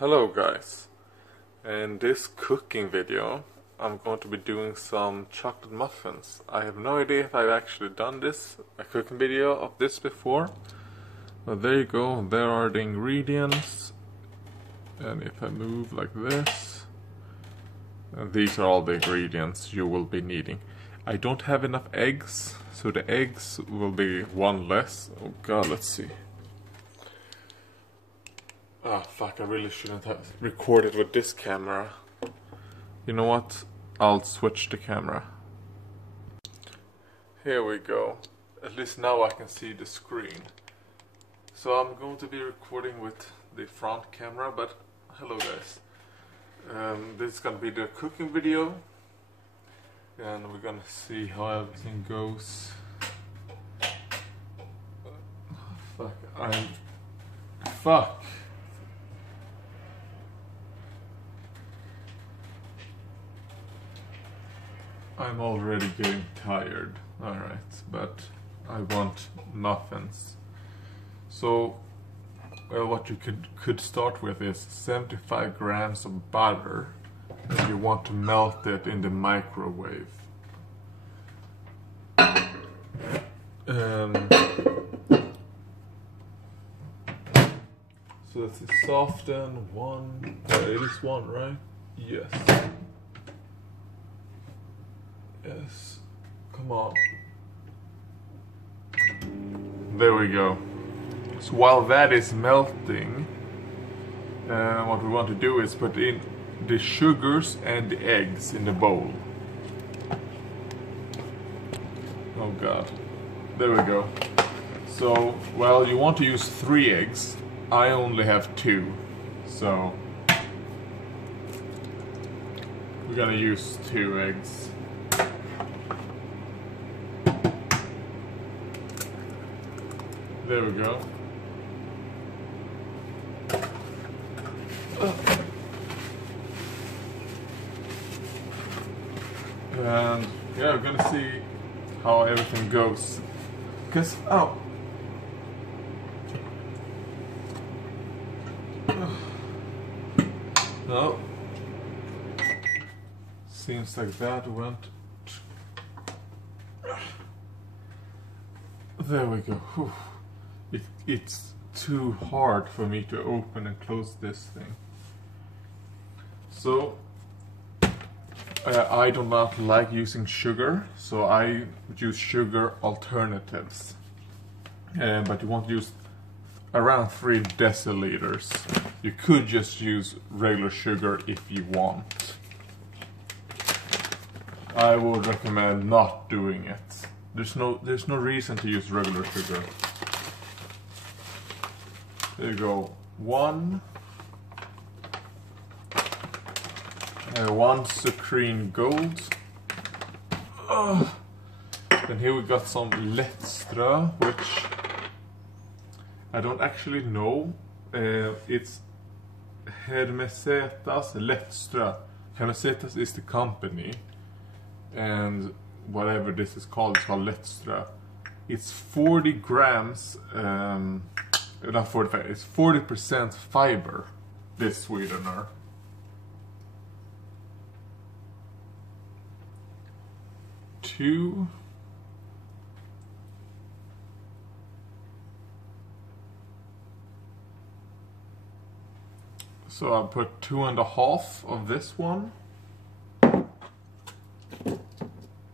Hello guys, in this cooking video I'm going to be doing some chocolate muffins. I have no idea if I've actually done a cooking video of this before, but there you go, there are the ingredients, and if I move like this, and these are all the ingredients you will be needing. I don't have enough eggs, so the eggs will be one less. Oh god, let's see. Ah, fuck, I really shouldn't have recorded with this camera. You know what? I'll switch the camera. Here we go. At least now I can see the screen. So I'm going to be recording with the front camera, but hello guys. This is gonna be the cooking video. And we're gonna see how everything goes. Fuck. I'm already getting tired. Alright, but I want muffins. So, well, what you could start with is 75 grams of butter. And you want to melt it in the microwave. So that's a soften one. It is one, right? Yes. Yes. Come on. There we go. So while that is melting, what we want to do is put in the sugars and the eggs in the bowl. Oh god. There we go. So, well, you want to use 3 eggs. I only have 2. So, we're gonna use 2 eggs. There we go. And yeah, we're gonna see how everything goes. Cause no, seems like that went. There we go. Whew. It's too hard for me to open and close this thing. So I do not like using sugar, so I use sugar alternatives. But you want to use around 3 deciliters. You could just use regular sugar if you want. I would recommend not doing it. There's no reason to use regular sugar. There you go. One Supreme Gold. Then here we got some Lättströ, which I don't actually know. It's Hermesetas Lättströ. Hermesetas is the company, and whatever this is called, it's called Lättströ. It's 40 grams. Not 45, it's 40% fiber, this sweetener. Two. So I put 2.5 of this one.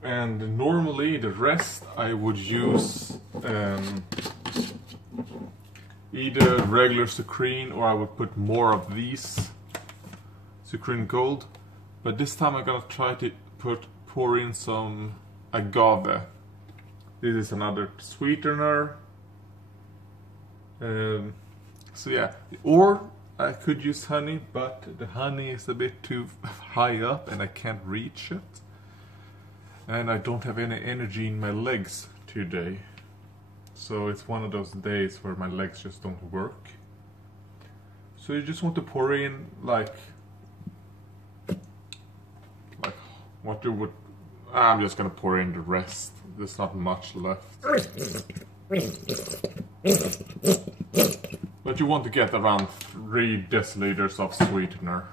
And normally the rest I would use either regular sucrine, or I would put more of these Supreme Gold. But this time I'm gonna try to pour in some agave. This is another sweetener. So yeah, or I could use honey, but the honey is a bit too high up and I can't reach it. And I don't have any energy in my legs today. So it's one of those days where my legs just don't work. So you just want to pour in like what you would. I'm just gonna pour in the rest. There's not much left. But you want to get around 3 deciliters of sweetener.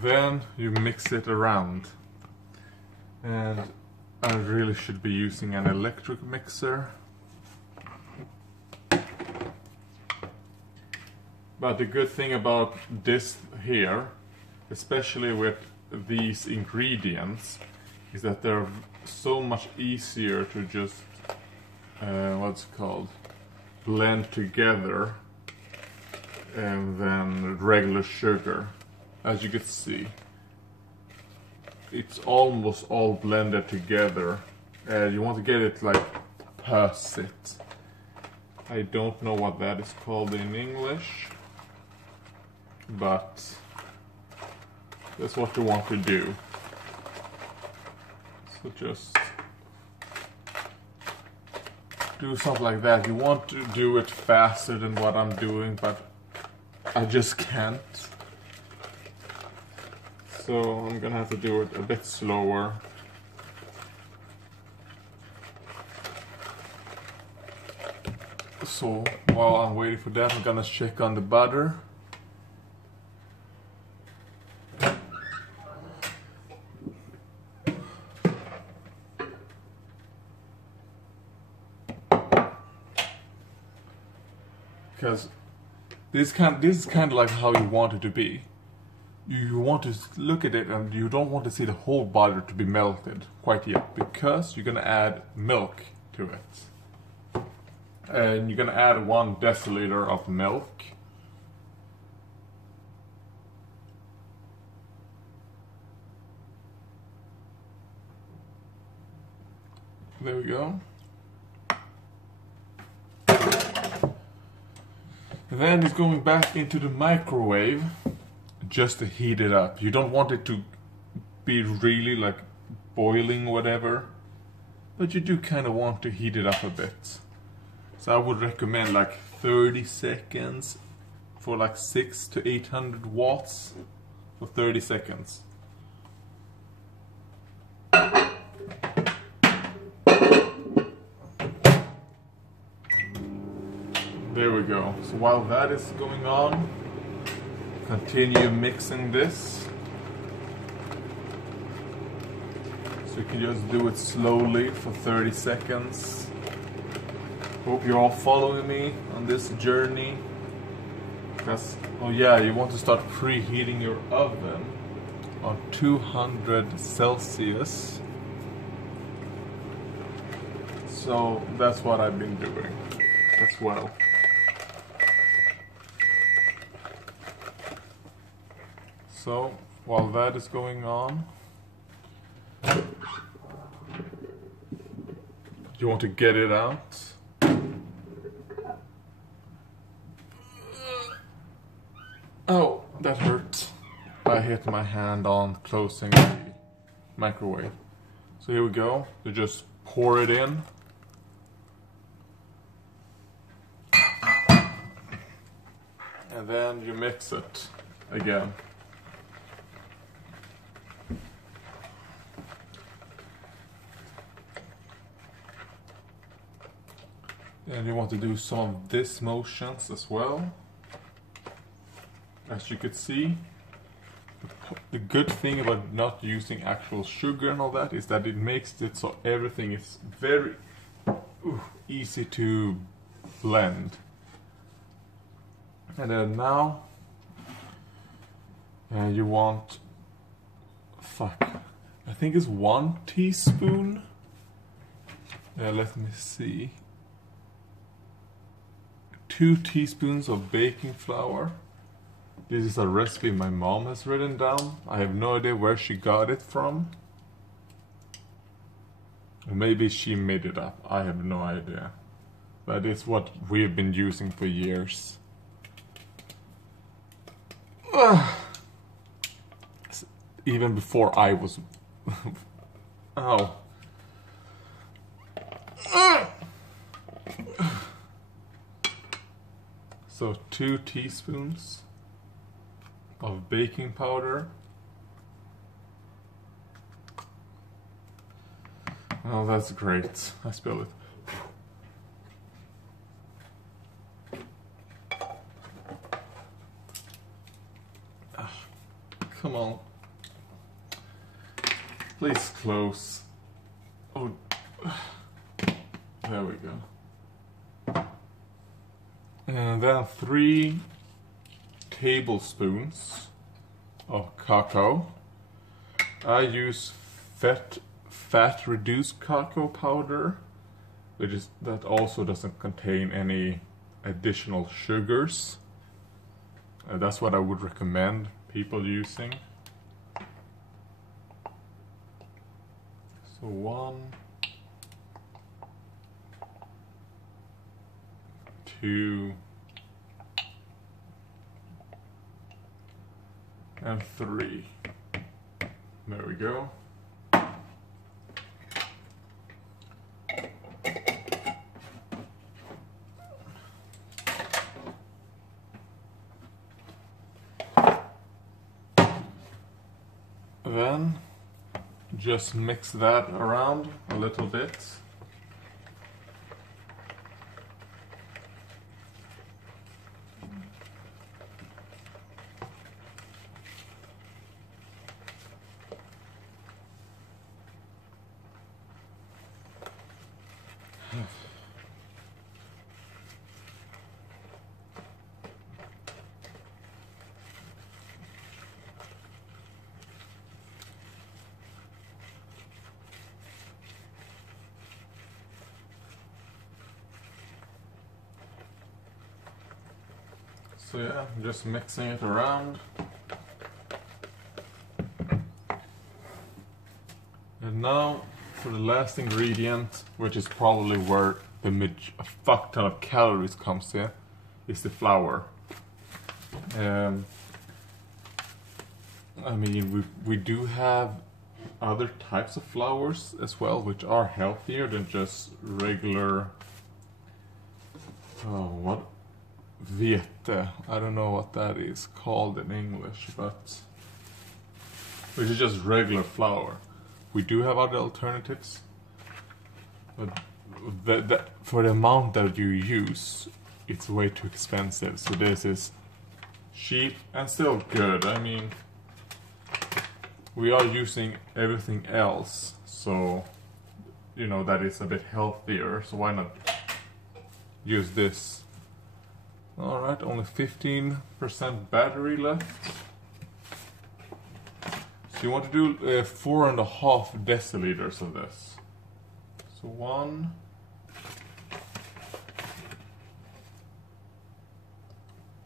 Then you mix it around. And I really should be using an electric mixer. But the good thing about this here, especially with these ingredients, is that they're so much easier to just, what's it called, blend together than regular sugar. As you can see, it's almost all blended together. You want to get it like perfect. I don't know what that is called in English, but that's what you want to do. So just do something like that. You want to do it faster than what I'm doing, but I just can't. So I'm gonna have to do it a bit slower. So while I'm waiting for that, I'm gonna check on the butter. Because this is kind of like how you want it to be. You want to look at it and you don't want to see the whole butter to be melted quite yet, because you're gonna add milk to it. And you're gonna add 1 deciliter of milk. There we go. Then it's going back into the microwave just to heat it up. You don't want it to be really like boiling or whatever, but you do kind of want to heat it up a bit. So I would recommend like 30 seconds for like 600 to 800 watts for 30 seconds. There we go. So while that is going on, continue mixing this. So you can just do it slowly for 30 seconds. Hope you're all following me on this journey. Because, oh yeah, you want to start preheating your oven on 200 Celsius. So that's what I've been doing as well. So while that is going on, you want to get it out. Oh, that hurt. I hit my hand on closing the microwave. So here we go. You just pour it in. And then you mix it again. And you want to do some of these motions as well. As you could see, the good thing about not using actual sugar and all that is that it makes it so everything is very easy to blend. And then now you want, I think it's 1 teaspoon. Let me see. 2 teaspoons of baking flour. This is a recipe my mom has written down. I have no idea where she got it from. Or maybe she made it up. I have no idea. But it's what we've been using for years. Even before I was... Ow. So 2 teaspoons of baking powder. Oh, that's great. I spilled it. Come on. Please close. Oh, there we go. And then 3 tablespoons of cacao. I use fat reduced cacao powder, that also doesn't contain any additional sugars. That's what I would recommend people using. So 1, 2, and 3. There we go. Then just mix that around a little bit. So yeah, just mixing it around. And now for the last ingredient, which is probably where a fuck ton of calories comes in, is the flour. I mean, we do have other types of flours as well, which are healthier than just regular, Vete. I don't know what that is called in English, but which is just regular flour. We do have other alternatives, but for the amount that you use, it's way too expensive. So this is cheap and still good. I mean, we are using everything else, so you know that is a bit healthier. So why not use this? Alright, only 15% battery left. So you want to do 4.5 deciliters of this. So 1,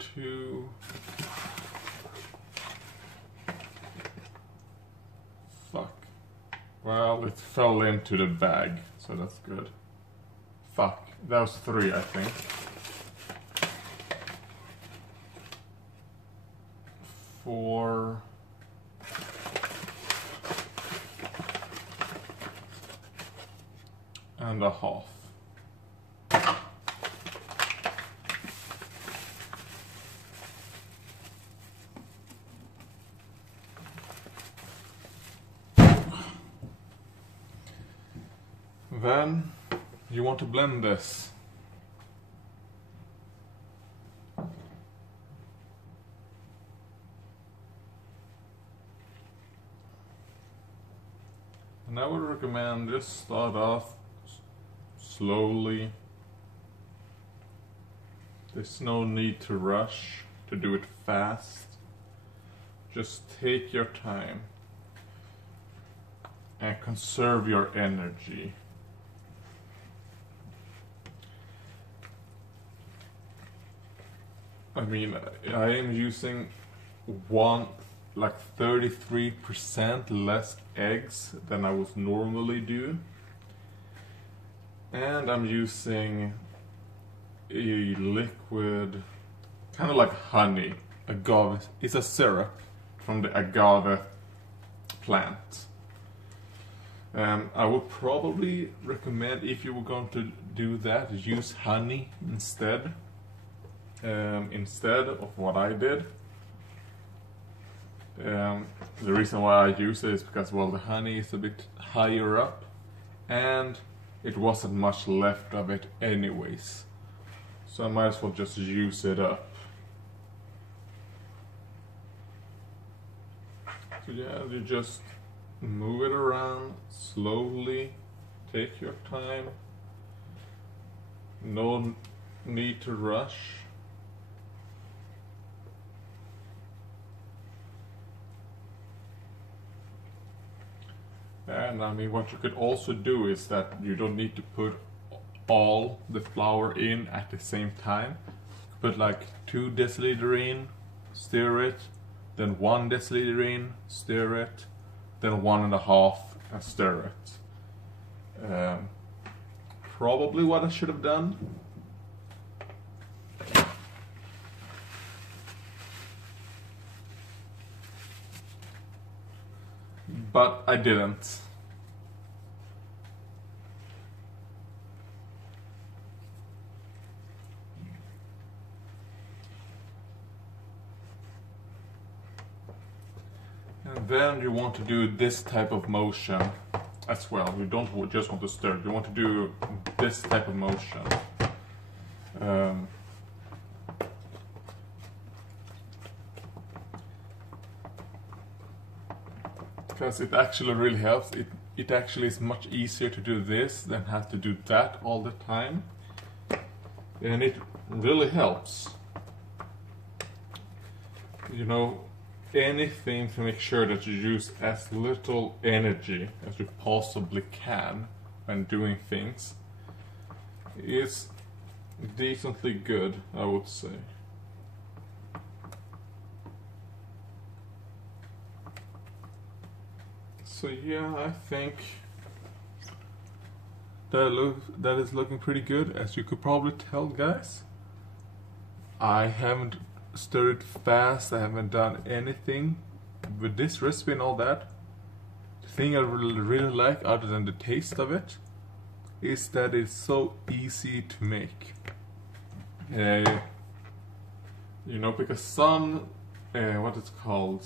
2, fuck. Well, it fell into the bag, so that's good. Fuck, that was 3, I think. 4. And a half. Then you want to blend this. And I would recommend just start off slowly. There's no need to rush to do it fast. Just take your time and conserve your energy. I mean, I am using 33% less eggs than I would normally do. And I'm using a liquid, kind of like honey, agave. It's a syrup from the agave plant. I would probably recommend, if you were going to do that, use honey instead of what I did. The reason why I use it is because, well, the honey is a bit higher up and it wasn't much left of it anyways, so I might as well just use it up. So yeah, you just move it around slowly, take your time, no need to rush. And I mean, what you could also do is that you don't need to put all the flour in at the same time. Put like 2 deciliter in, stir it, then 1 deciliter in, stir it, then 1.5 and stir it. Probably what I should have done. But I didn't. And then you want to do this type of motion as well. You don't just want to stir, you want to do this type of motion. Because it actually really helps. It actually is much easier to do this than have to do that all the time. And it really helps. You know, anything to make sure that you use as little energy as you possibly can when doing things is decently good, I would say. So yeah, I think that is looking pretty good. As you could probably tell, guys, I haven't stirred fast, I haven't done anything with this recipe and all that. The thing I really like, other than the taste of it, is that it's so easy to make. You know, because some what it's called,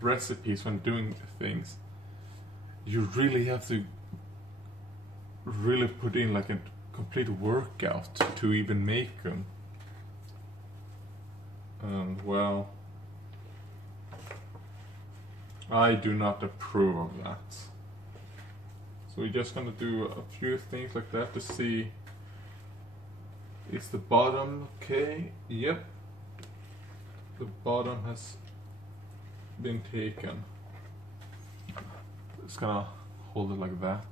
recipes, when doing things, you really have to really put in like a complete workout to even make them. And well, I do not approve of that. So we're just gonna do a few things like that to see, is the bottom okay? Yep, the bottom has been taken. Just gonna hold it like that.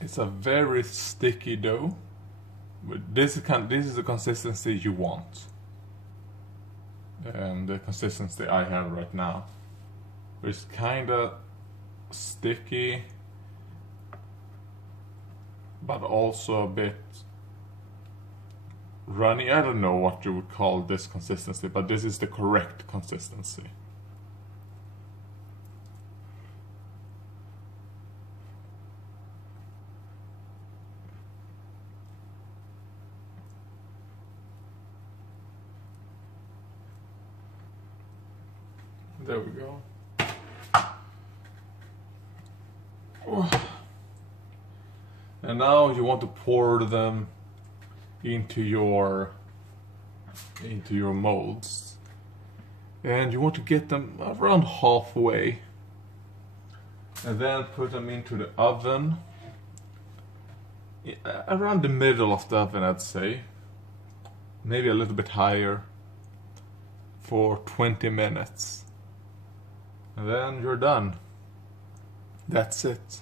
It's a very sticky dough, but this is the consistency you want. The consistency I have right now. It's kinda sticky, but also a bit runny. I don't know what you would call this consistency, but this is the correct consistency. There we go. And now you want to pour them into your molds, and you want to get them around halfway, and then put them into the oven around the middle of the oven, I'd say, maybe a little bit higher, for 20 minutes, and then you're done. That's it.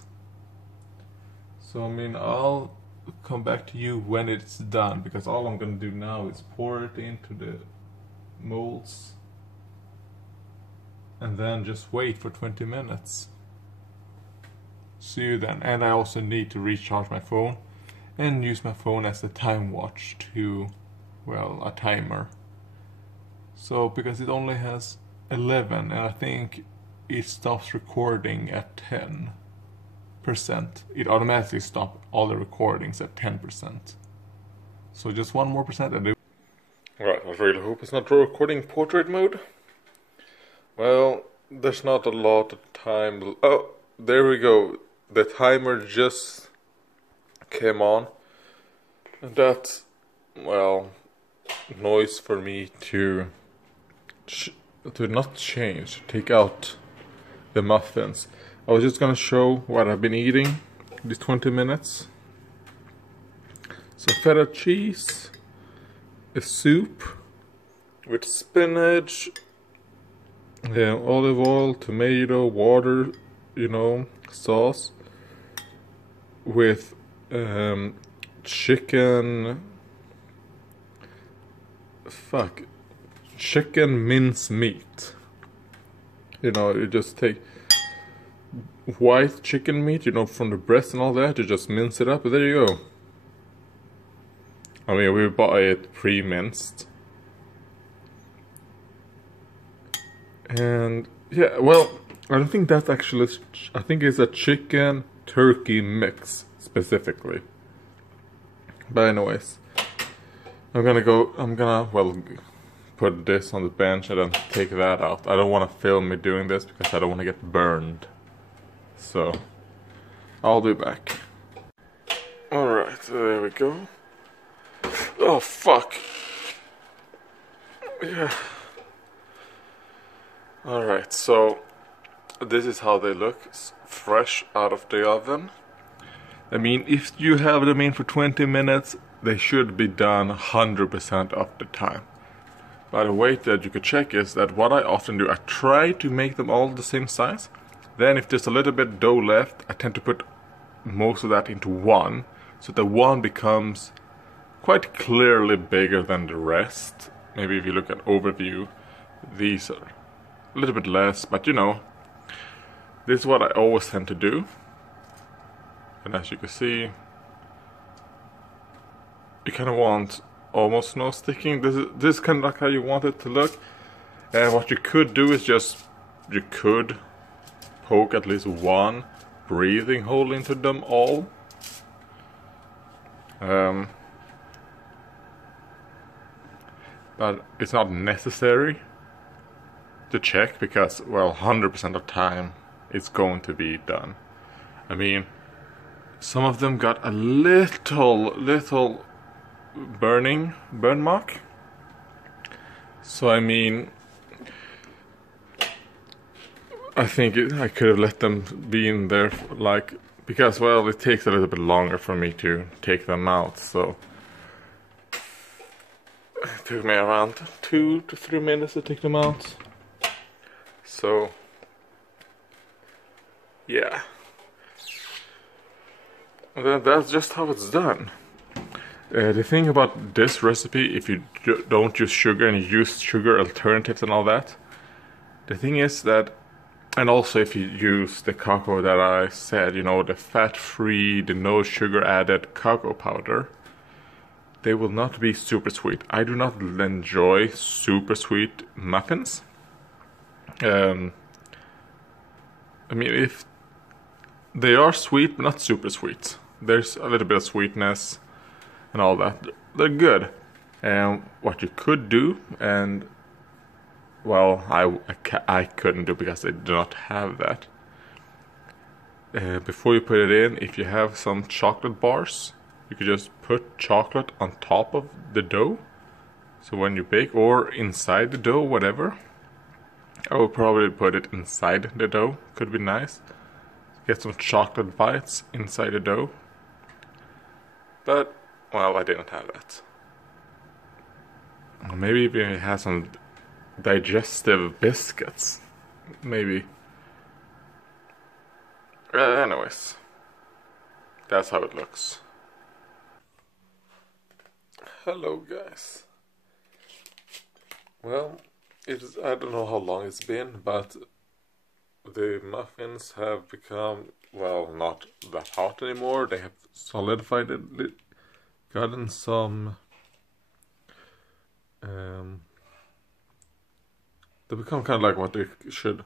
So I mean, I'll come back to you when it's done, because all I'm gonna do now is pour it into the molds and then just wait for 20 minutes. See you then. And I also need to recharge my phone and use my phone as a time watch to, well, a timer. So because it only has 11, and I think it stops recording at 10 it automatically stops all the recordings at 10%. So just 1 more percent and it... Right, I really hope it's not recording portrait mode. Well, there's not a lot of time. Oh, there we go. The timer just came on. And that's, well, noise for me to not change, take out the muffins. I was just gonna show what I've been eating these 20 minutes. So feta cheese, a soup with spinach, olive oil, tomato, water, you know, sauce, with chicken mince meat. You know, you just take white chicken meat, you know, from the breast and all that, you just mince it up, and there you go. I mean, we bought it pre-minced. And yeah, well, I don't think that's actually, I think it's a chicken turkey mix specifically. But anyways, I'm gonna well, put this on the bench and then take that out. I don't want to film me doing this because I don't want to get burned. So, I'll be back. Alright, there we go. Oh, fuck. Yeah. Alright, so this is how they look, fresh out of the oven. I mean, if you have them in for 20 minutes, they should be done 100% of the time. But the way that you could check is that what I often do, I try to make them all the same size. Then if there's a little bit dough left, I tend to put most of that into one, so the one becomes quite clearly bigger than the rest. Maybe if you look at overview, these are a little bit less, but you know, this is what I always tend to do. And as you can see, you kind of want almost no sticking. This is kind of like how you want it to look. And what you could do is you could poke at least one breathing hole into them all. But it's not necessary to check because, well, 100% of the time it's going to be done. I mean, some of them got a little burn mark. So I mean, I think I could have let them be in there, like, because, well, it takes a little bit longer for me to take them out, so it took me around 2 to 3 minutes to take them out. So yeah, and then that's just how it's done. The thing about this recipe, if you don't use sugar and you use sugar alternatives and all that, the thing is that, and also if you use the cocoa that I said, you know, the fat-free, the no sugar added cocoa powder, they will not be super sweet. I do not enjoy super sweet muffins. I mean, if they are sweet but not super sweet, there's a little bit of sweetness and all that, they're good. And what you could do, and well, I couldn't do because I do not have that. Before you put it in, if you have some chocolate bars, you could just put chocolate on top of the dough. So when you bake, or inside the dough, whatever. I would probably put it inside the dough, could be nice. Get some chocolate bites inside the dough. But, well, I didn't have that. Maybe if you have some digestive biscuits, maybe. Anyways, that's how it looks. Hello guys. Well, I don't know how long it's been, but the muffins have become, well, not that hot anymore. They have solidified it, gotten some they become kind of like what they should.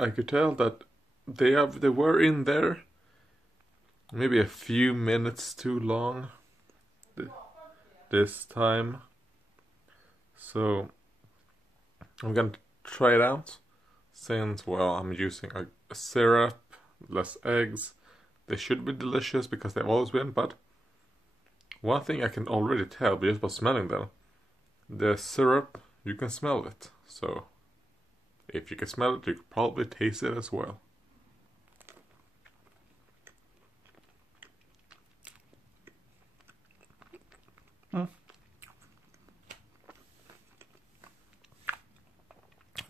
I could tell that they were in there maybe a few minutes too long this time. So I'm gonna try it out since, well, I'm using a syrup, less eggs. They should be delicious because they've always been, but one thing I can already tell just by smelling them, the syrup, you can smell it. So if you can smell it, you can probably taste it as well.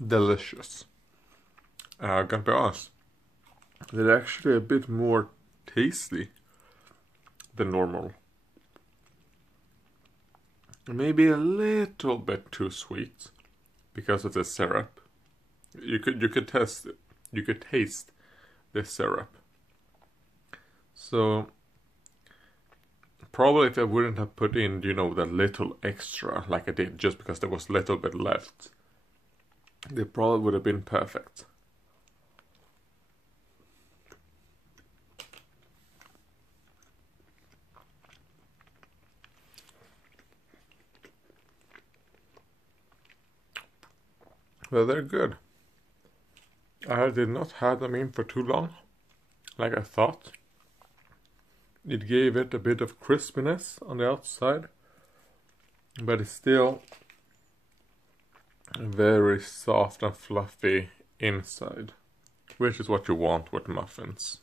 Delicious. I'm gonna be honest, they're actually a bit more tasty than normal. Maybe a little bit too sweet because of the syrup. You could test it. You could taste the syrup. So probably if I wouldn't have put in, you know, that little extra like I did just because there was a little bit left, they probably would have been perfect. Well, they're good. I did not have them in for too long, like I thought. It gave it a bit of crispiness on the outside, but it's still very soft and fluffy inside, which is what you want with muffins.